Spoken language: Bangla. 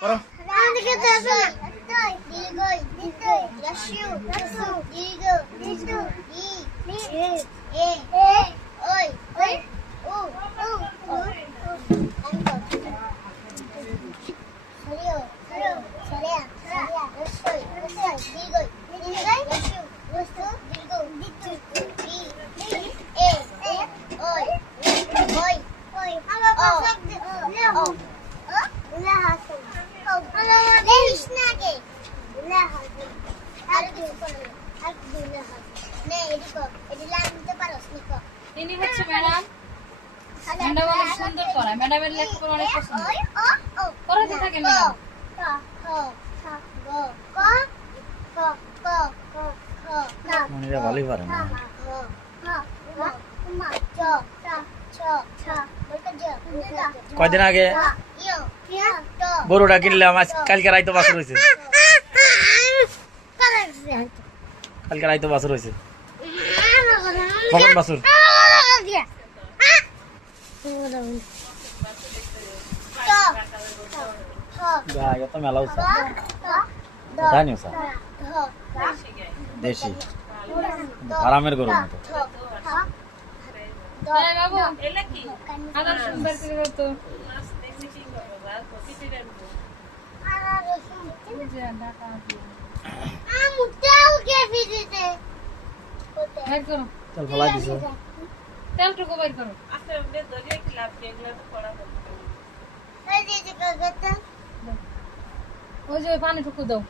করো ইনি হচ্ছে ম্যাডাম। ম্যাডাম অনেক সুন্দর পড়ায়, ম্যাডামের লেখাপড়া অনেক পছন্দ। পড়াতে থাকেন ম্যাডাম। মনিরা ভালোই পারে না। কয়দিন আগে গরুটা কিনলাম, আজ কালকে রাইতো বাছুর হয়েছে। কালকে রাইতো বাছুর হয়েছে, কখন বাছুর? তো মেলা উৎসব দেশি ফার্মের গরুর মতো। বাবু আদা রসুন বের করে দাও তো। বের করো, চল ফলাই দিছো। তেলটুকু বের করো। ওই যে পানিটুকু দাও।